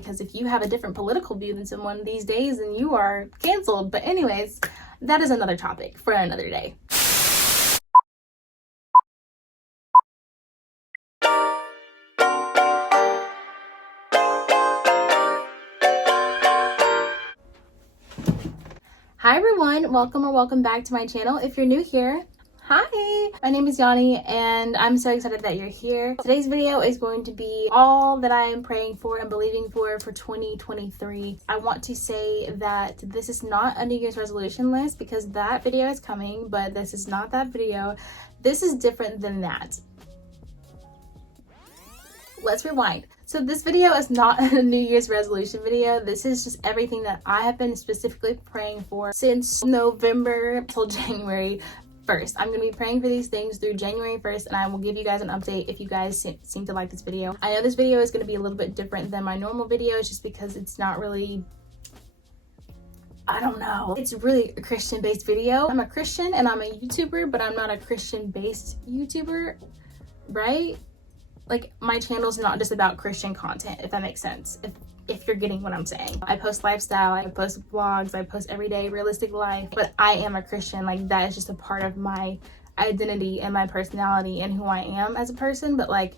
because if you have a different political view than someone these days, then you are canceled. But anyways, that is another topic for another day. Hi everyone, welcome back to my channel. If you're new here, hi, my name is Yani and I'm so excited that you're here. Today's video is going to be all that I am praying for and believing for 2023. I want to say that this is not a New Year's resolution list because that video is coming, but this is not that video. This is different than that. Let's rewind. So this video is not a New Year's resolution video. This is just everything that I have been specifically praying for since November till January 1st. I'm going to be praying for these things through January 1st, and I will give you guys an update if you guys seem to like this video. I know this video is going to be a little bit different than my normal videos just because it's not really, I don't know. It's really a Christian-based video. I'm a Christian and I'm a YouTuber, but I'm not a Christian-based YouTuber, right? Like, my channel's not just about Christian content, if that makes sense, if you're getting what I'm saying. I post lifestyle, I post vlogs, I post everyday realistic life, but I am a Christian. Like, that is just a part of my identity and my personality and who I am as a person, but like,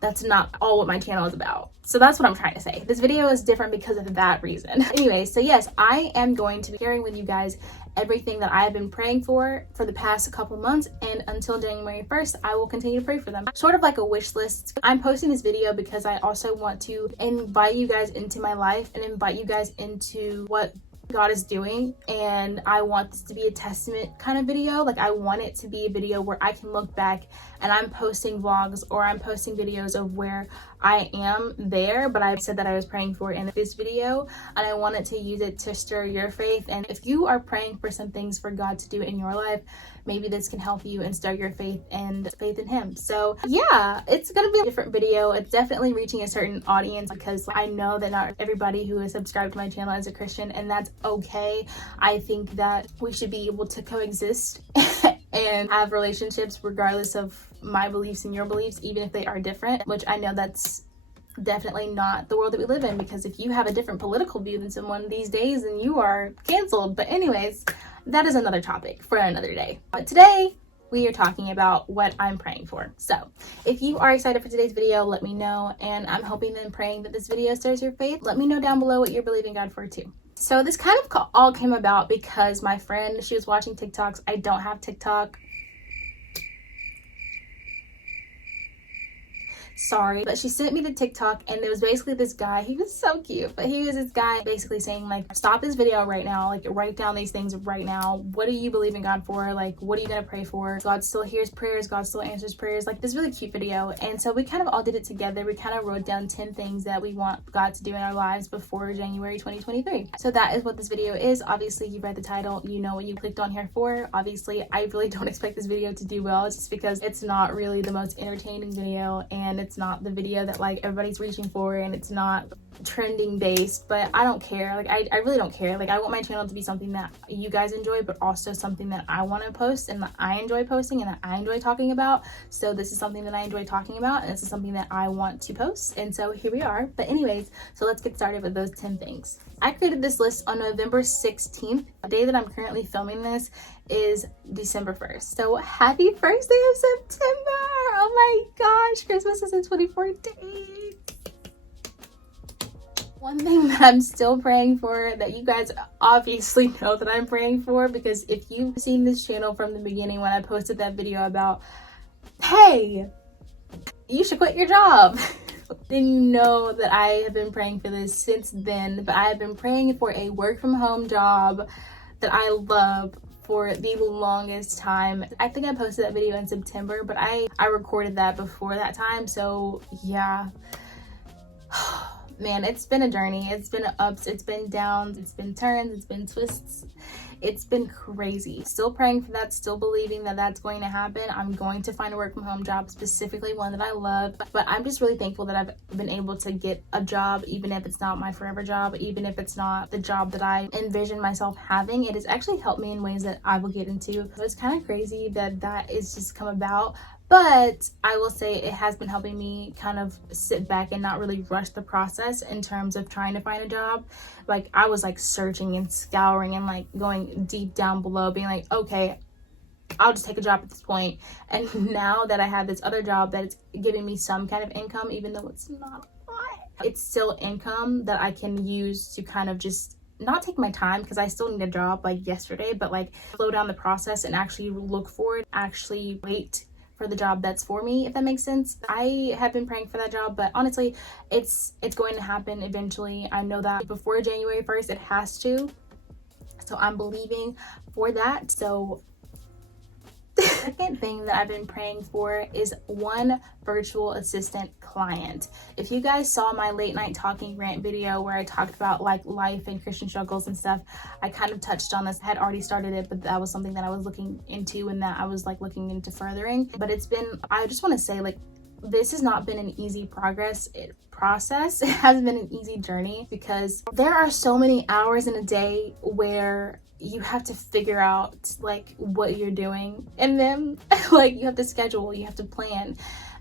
that's not all what my channel is about. So that's what I'm trying to say. This video is different because of that reason. Anyway, so yes, I am going to be sharing with you guys everything that I have been praying for the past couple months, and until January 1st, I will continue to pray for them. Sort of like a wish list. I'm posting this video because I also want to invite you guys into my life and invite you guys into what God is doing, and I want this to be a testament kind of video. Like, I want it to be a video where I can look back and I'm posting vlogs or I'm posting videos of where I am there, but I said that I was praying for in this video, and I wanted to use it to stir your faith. And if you are praying for some things for God to do in your life, maybe this can help you and stir your faith and faith in Him. So yeah, it's gonna be a different video. It's definitely reaching a certain audience because I know that not everybody who is subscribed to my channel is a Christian, and that's okay. I think that we should be able to coexist and have relationships regardless of my beliefs and your beliefs, even if they are different, which I know that's definitely not the world that we live in, because if you have a different political view than someone these days, then you are canceled. But anyways, that is another topic for another day. But today we are talking about what I'm praying for. So if you are excited for today's video, let me know, and I'm hoping and praying that this video stirs your faith. Let me know down below what you're believing God for too. So this kind of all came about because my friend, she was watching TikToks. I don't have TikTok. Sorry, but she sent me the TikTok, and there was basically this guy. He was so cute, but he was this guy basically saying, like, stop this video right now, like, write down these things right now. What do you believe in God for? Like, what are you gonna pray for? God still hears prayers, God still answers prayers. Like, this really cute video. And so we kind of all did it together. We kind of wrote down 10 things that we want God to do in our lives before January 2023. So that is what this video is. Obviously, you read the title, you know what you clicked on here for. Obviously, I really don't expect this video to do well just because it's not really the most entertaining video, and it's not the video that like everybody's reaching for, and it's not trending based, but I don't care. Like, I really don't care. Like, I want my channel to be something that you guys enjoy, but also something that I want to post and that I enjoy posting and that I enjoy talking about. So this is something that I enjoy talking about, and this is something that I want to post, and so here we are. But anyways, so let's get started with those 10 things. I created this list on November 16th. The day that I'm currently filming this is December 1st. So happy first day of September! Oh my gosh, Christmas is in 24 days. One thing that I'm still praying for, that you guys obviously know that I'm praying for, because if you've seen this channel from the beginning when I posted that video about, hey, you should quit your job, then you know that I have been praying for this since then. But I have been praying for a work from home job that I love for the longest time. I think I posted that video in September, but I recorded that before that time. So yeah. Man, it's been a journey. It's been ups, it's been downs, it's been turns, it's been twists. It's been crazy. Still praying for that, still believing that that's going to happen. I'm going to find a work from home job, specifically one that I love. But I'm just really thankful that I've been able to get a job, even if it's not my forever job, even if it's not the job that I envision myself having. It has actually helped me in ways that I will get into. So it's kind of crazy that that is just come about. But I will say it has been helping me kind of sit back and not really rush the process in terms of trying to find a job. Like, I was like searching and scouring and like going deep down below, being like, okay, I'll just take a job at this point. And now that I have this other job that's giving me some kind of income, even though it's not a lot, it's still income that I can use to kind of just not take my time, because I still need a job like yesterday, but like slow down the process and actually look for it, actually wait for the job that's for me, if that makes sense. I have been praying for that job, but honestly, it's going to happen eventually. I know that before January 1st, it has to. So I'm believing for that. So the second thing that I've been praying for is one virtual assistant client. If you guys saw my late night talking rant video where I talked about like life and Christian struggles and stuff, I kind of touched on this. I had already started it, but that was something that I was looking into and that I was like looking into furthering. But it's been, I just want to say, like, this has not been an easy process. It hasn't been an easy journey, because there are so many hours in a day where you have to figure out like what you're doing, and then like you have to schedule, you have to plan,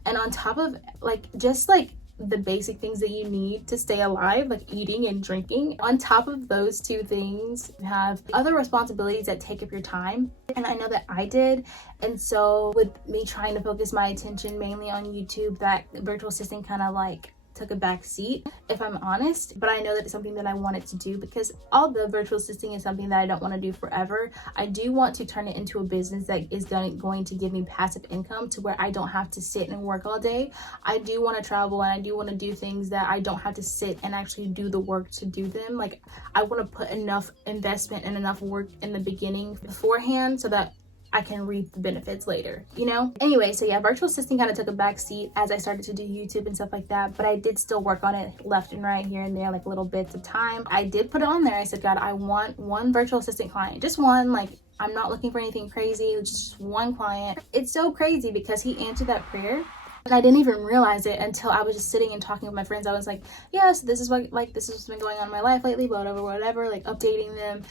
and on top of like just like the basic things that you need to stay alive, like eating and drinking, on top of those two things you have other responsibilities that take up your time. And I know that I did, and so with me trying to focus my attention mainly on YouTube, that virtual assistant kind of like took a back seat, if I'm honest. But I know that it's something that I wanted to do, because although virtual assisting is something that I don't want to do forever, I do want to turn it into a business that is going to give me passive income to where I don't have to sit and work all day. I do want to travel, and I do want to do things that I don't have to sit and actually do the work to do them. Like, I want to put enough investment and enough work in the beginning beforehand so that I can reap the benefits later, you know? Anyway, so yeah, virtual assisting kind of took a back seat as I started to do YouTube and stuff like that, but I did still work on it left and right, here and there, like little bits of time. I did put it on there. I said, God, I want one virtual assistant client, just one. Like, I'm not looking for anything crazy, it's just one client. It's so crazy because he answered that prayer, and I didn't even realize it until I was just sitting and talking with my friends. I was like, yeah, so this is what, like, this has what's been going on in my life lately, whatever, like updating them.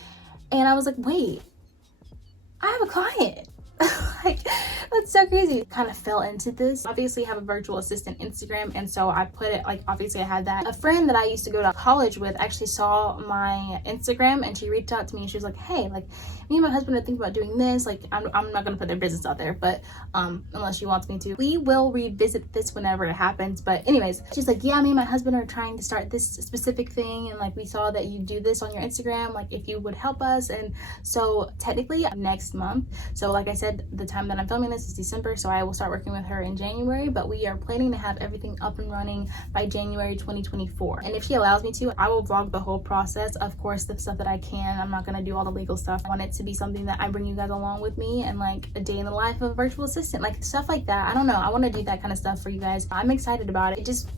And I was like, wait, I have a client. Like, that's so crazy. Kind of fell into this. Obviously I have a virtual assistant Instagram, and so I put it, like, obviously I had that. A friend that I used to go to college with actually saw my Instagram, and she reached out to me and she was like, hey, like, me and my husband are thinking about doing this. Like, I'm not gonna put their business out there, but unless she wants me to, we will revisit this whenever it happens. But anyways, she's like, yeah, me and my husband are trying to start this specific thing, and like, we saw that you do this on your Instagram, like, if you would help us. And so technically next month, so like I said, the time that I'm filming this is December, so I will start working with her in January, but we are planning to have everything up and running by January 2024. And if she allows me to, I will vlog the whole process. Of course, the stuff that I can. I'm not going to do all the legal stuff. I want it to be something that I bring you guys along with me, and like a day in the life of a virtual assistant, like stuff like that. I don't know, I want to do that kind of stuff for you guys. I'm excited about it. It just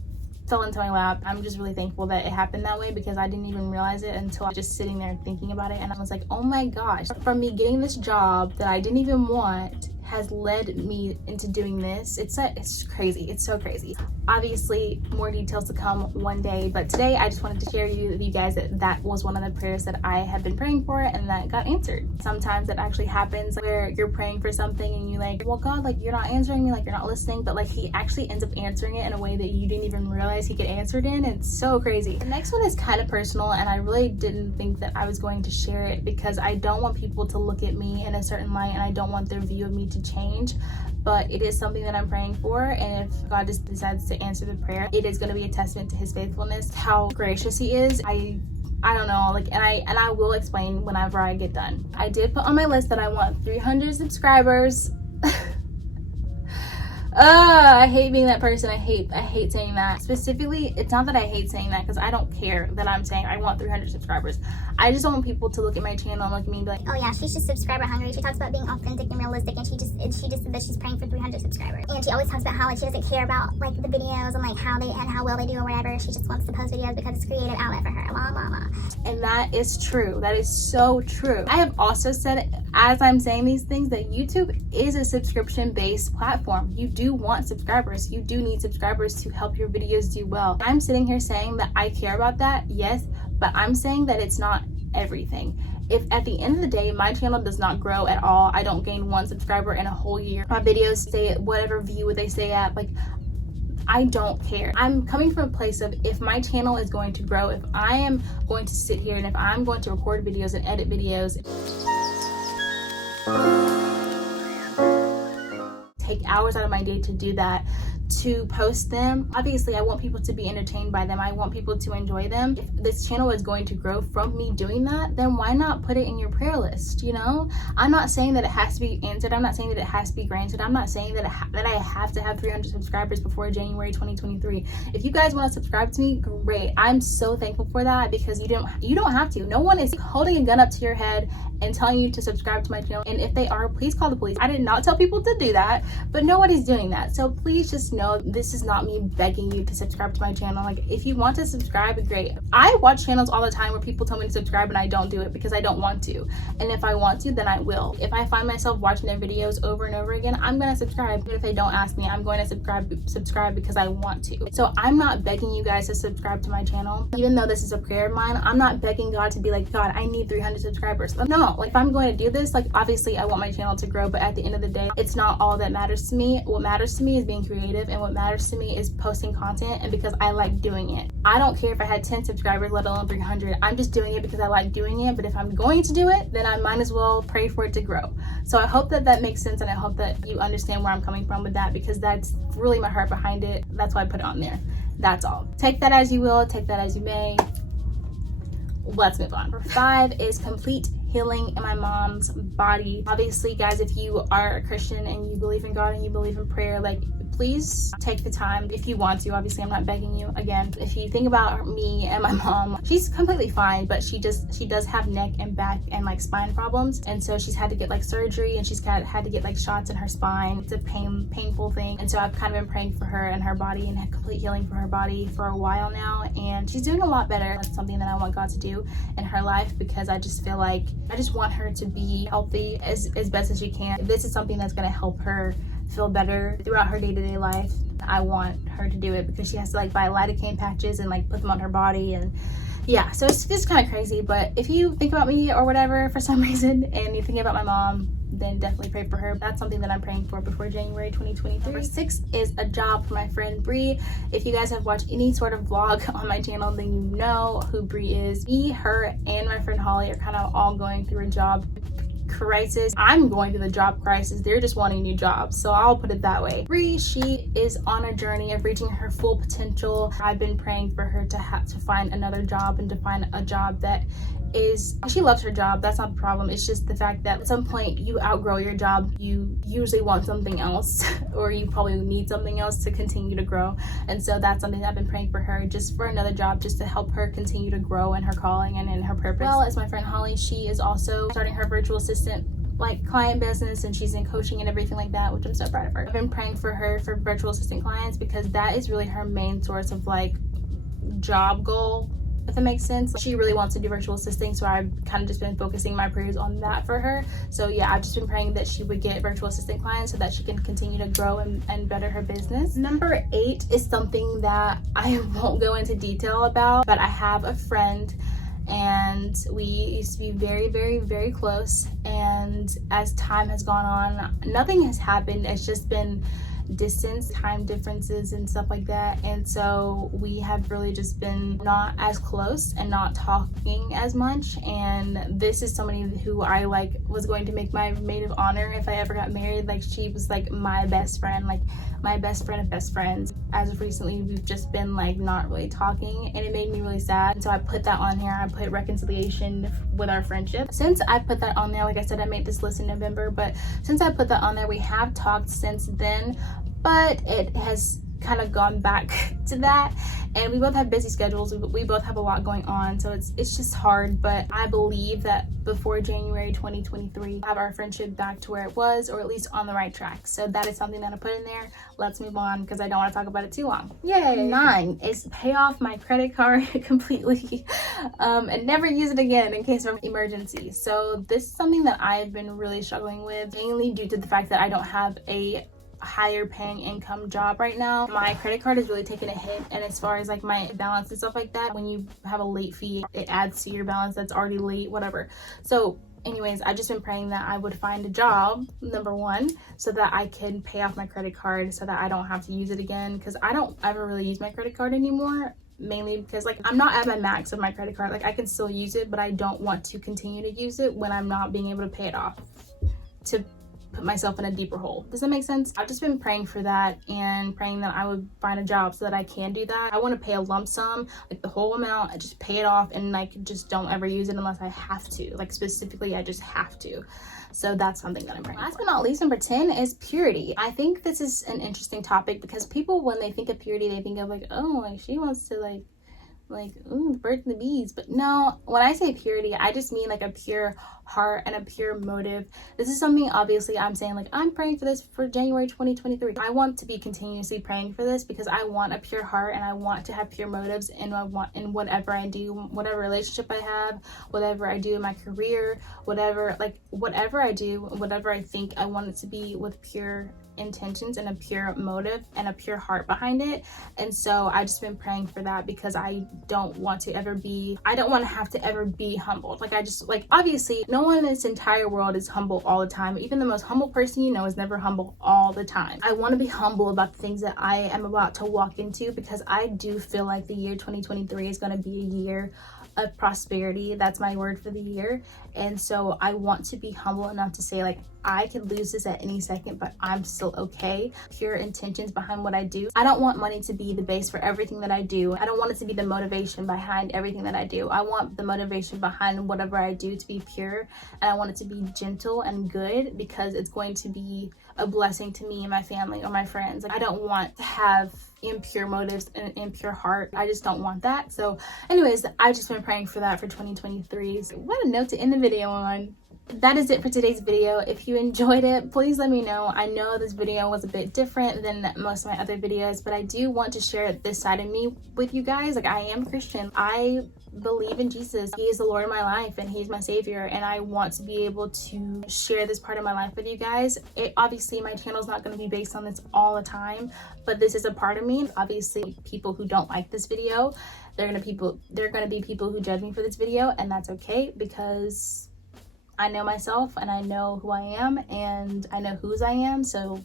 fell into my lap. I'm just really thankful that it happened that way, because I didn't even realize it until I was just sitting there thinking about it, and I was like, oh my gosh, from me getting this job that I didn't even want has led me into doing this. It's crazy. It's so crazy. Obviously more details to come one day, but today I just wanted to share with you guys that that was one of the prayers that I have been praying for, and that got answered. Sometimes it actually happens where you're praying for something and you're like, well, God, like, you're not answering me, like, you're not listening, but like, he actually ends up answering it in a way that you didn't even realize he could answer it in. It's so crazy. The next one is kind of personal, and I really didn't think that I was going to share it, because I don't want people to look at me in a certain light, and I don't want their view of me to change. But it is something that I'm praying for, and if God just decides to answer the prayer, it is going to be a testament to his faithfulness, how gracious he is. I don't know, like, and I will explain whenever I get done. I did put on my list that I want 300 subscribers. I hate being that person. I hate saying that. Specifically, it's not that I hate saying that, because I don't care that I'm saying I want 300 subscribers. I just don't want people to look at my channel and look at me and be like, oh yeah, she's just subscriber hungry. She talks about being authentic and realistic, and she just said that she's praying for 300 subscribers. And she always talks about how, like, she doesn't care about like the videos and like how well they do or whatever. She just wants to post videos because it's a creative outlet for her. Blah blah blah. And that is true. That is so true. I have also said, as I'm saying these things, that YouTube is a subscription-based platform. You do want subscribers. You do need subscribers to help your videos do well. I'm sitting here saying that I care about that, yes, but I'm saying that it's not everything. If at the end of the day my channel does not grow at all, I don't gain 1 subscriber in a whole year, my videos stay at whatever view they stay at, like, I don't care. I'm coming from a place of, if my channel is going to grow, if I am going to sit here and if I'm going to record videos and edit videos, take hours out of my day to do that, to post them, obviously I want people to be entertained by them. I want people to enjoy them. If this channel is going to grow from me doing that, then why not put it in your prayer list? You know, I'm not saying that it has to be answered. I'm not saying that it has to be granted. I'm not saying that I have to have 300 subscribers before January 2023. If you guys want to subscribe to me, great. I'm so thankful for that, because you don't have to. No one is holding a gun up to your head and telling you to subscribe to my channel. And if they are, please call the police. I did not tell people to do that, but nobody's doing that. So please just know this is not me begging you to subscribe to my channel. Like, if you want to subscribe, great. I watch channels all the time where people tell me to subscribe and I don't do it because I don't want to. And if I want to, then I will. If I find myself watching their videos over and over again, I'm gonna subscribe. But if they don't ask me, I'm going to subscribe because I want to. So I'm not begging you guys to subscribe to my channel. Even though this is a prayer of mine, I'm not begging God to be like, God, I need 300 subscribers. No, like, if I'm going to do this, like, obviously I want my channel to grow, but at the end of the day, it's not all that matters to me. What matters to me is being creative, and what matters to me is posting content, and because I like doing it. I don't care if I had 10 subscribers, let alone 300. I'm just doing it because I like doing it. But if I'm going to do it, then I might as well pray for it to grow. So I hope that that makes sense, and I hope that you understand where I'm coming from with that, because that's really my heart behind it. That's why I put it on there. That's all. Take that as you will, take that as you may. Let's move on. Number 5 is complete healing in my mom's body. Obviously, guys, if you are a Christian and you believe in God and you believe in prayer, like, please take the time if you want to. Obviously, I'm not begging you. Again, if you think about me and my mom, she's completely fine, but she does have neck and back and like spine problems, and so she's had to get like surgery, and she's had to get like shots in her spine. It's a painful thing, and so I've kind of been praying for her and her body and complete healing for her body for a while now, and she's doing a lot better. That's something that I want God to do in her life, because I just feel like I just want her to be healthy as best as she can. This is something that's going to help her feel better throughout her day-to-day life. I want her to do it because she has to like buy lidocaine patches and like put them on her body, and yeah, so it's just kind of crazy. But if you think about me or whatever for some reason and you're thinking about my mom, then definitely pray for her. That's something that I'm praying for before January 2023. Number 6 is a job for my friend Bree. If you guys have watched any sort of vlog on my channel, then you know who Bree is. Me, her, and my friend Holly are kind of all going through a job crisis. I'm going through the job crisis. They're just wanting new jobs, so I'll put it that way. Bree, she is on a journey of reaching her full potential. I've been praying for her to find another job, and to find a job that is, she loves her job. That's not the problem. It's just the fact that at some point you outgrow your job. You usually want something else or you probably need something else to continue to grow, and so that's something that I've been praying for her, just for another job, just to help her continue to grow in her calling and in her purpose. Well, as my friend Holly, she is also starting her virtual assistant like client business, and she's in coaching and everything like that, which I'm so proud of her. I've been praying for her for virtual assistant clients, because that is really her main source of like job goal, if that makes sense. She really wants to do virtual assisting, so I've kind of just been focusing my prayers on that for her. So yeah, I've just been praying that she would get virtual assistant clients so that she can continue to grow and better her business. Number 8 is something that I won't go into detail about, but I have a friend, and we used to be very, very, very close, and as time has gone on, nothing has happened. It's just been distance, time differences and stuff like that, and so we have really just been not as close and not talking as much. And this is somebody who I like was going to make my maid of honor if I ever got married. Like, she was like my best friend, like my best friend of best friends. As of recently, we've just been like not really talking, and it made me really sad. And so I put that on here. I put reconciliation with our friendship. Since I put that on there, like I said, I made this list in November, but since I put that on there, we have talked since then, but it has kind of gone back to that, and we both have busy schedules. We both have a lot going on, so it's just hard. But I believe that before January 2023, we'll have our friendship back to where it was, or at least on the right track. So that is something that I put in there. Let's move on, because I don't want to talk about it too long. Yay! 9 is pay off my credit card completely and never use it again in case of emergency. So this is something that I've been really struggling with, mainly due to the fact that I don't have a higher paying income job right now. My credit card is really taking a hit, and as far as like my balance and stuff like that, when you have a late fee, it adds to your balance that's already late, whatever. So anyways, I've just been praying that I would find a job, number one, so that I can pay off my credit card so that I don't have to use it again, because I don't ever really use my credit card anymore, mainly because like I'm not at my max of my credit card. Like I can still use it, but I don't want to continue to use it when I'm not being able to pay it off, to put myself in a deeper hole. Does that make sense? I've just been praying for that and praying that I would find a job so that I can do that. I want to pay a lump sum, like the whole amount, I just pay it off, and I just don't ever use it unless I have to. Like specifically, I just have to. So that's something that I'm praying. Last but not least, number 10 is purity. I think this is an interesting topic because people, when they think of purity, they think of like, oh, like she wants to like ooh, birds and the bees. But no, when I say purity, I just mean like a pure heart and a pure motive. This is something, obviously, I'm saying like I'm praying for this for January 2023. I want to be continuously praying for this because I want a pure heart and I want to have pure motives, and I want in whatever I do, whatever relationship I have, whatever I do in my career, whatever I do, whatever I think, I want it to be with pure intentions and a pure motive and a pure heart behind it. And so I've just been praying for that because I don't want to have to ever be humbled. Like I just, like, obviously no one in this entire world is humble all the time. Even the most humble person you know is never humble all the time. I want to be humble about the things that I am about to walk into, because I do feel like the year 2023 is going to be a year of prosperity. That's my word for the year. And so I want to be humble enough to say like, I could lose this at any second, but I'm still okay. Pure intentions behind what I do. I don't want money to be the base for everything that I do. I don't want it to be the motivation behind everything that I do. I want the motivation behind whatever I do to be pure, and I want it to be gentle and good, because it's going to be a blessing to me and my family or my friends. Like I don't want to have impure motives and an impure heart. I just don't want that. So anyways, I've just been praying for that for 2023. So what a note to end the video on. That is it for today's video. If you enjoyed it, please let me know. I know this video was a bit different than most of my other videos, but I do want to share this side of me with you guys. Like I am Christian. I believe in Jesus. He is the Lord of my life and he's my savior, and I want to be able to share this part of my life with you guys. Obviously my channel is not going to be based on this all the time, but this is a part of me. Obviously people who don't like this video, they're going to be people who judge me for this video, and that's okay, because I know myself and I know who I am and I know whose I am, so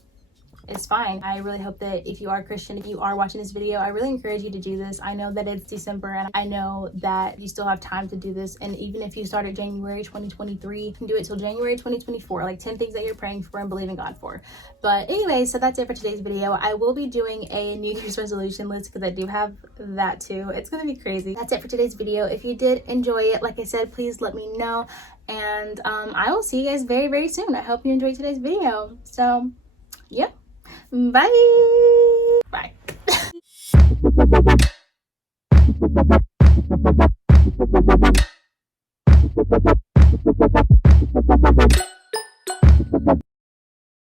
it's fine. I really hope that if you are Christian, if you are watching this video, I really encourage you to do this. I know that it's December and I know that you still have time to do this, and even if you start at January 2023, you can do it till January 2024, like 10 things that you're praying for and believing God for. But anyway, so that's it for today's video. I will be doing a New Year's resolution list because I do have that too. It's gonna be crazy. That's it for today's video. If you did enjoy it, like I said, please let me know, and I will see you guys very, very soon. I hope you enjoyed today's video. So yeah, bye. Bye.